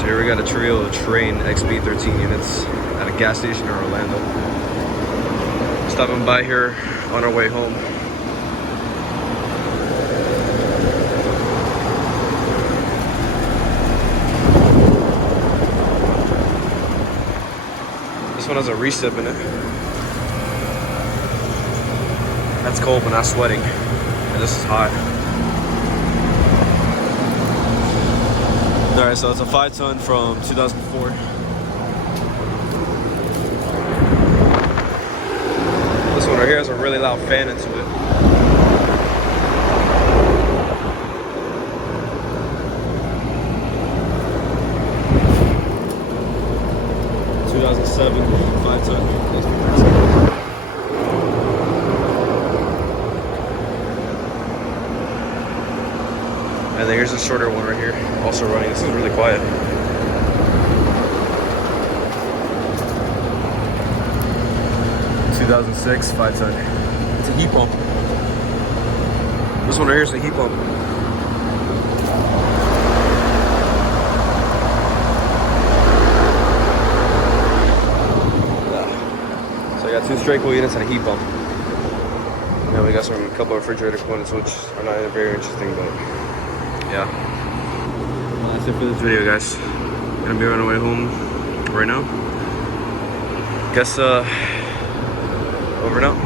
So here we got a trio of Trane XB 13 units at a gas station in Orlando. Stopping by here on our way home. This one has a recip in it. That's cold but not sweating. And this is hot. Alright, so it's a 5-ton from 2004. This one right here has a really loud fan into it. '7 5-ton. And then here's a shorter one right here, also running. This is really quiet. '2006 5-ton. It's a heat pump. This one right here is a heat pump. So I got 2 straight cool units and a heat pump. Now we got a couple of refrigerator components, which are not very interesting, but yeah. Well, that's it for this video, guys. Gonna be on our way home right now. Guess over and out.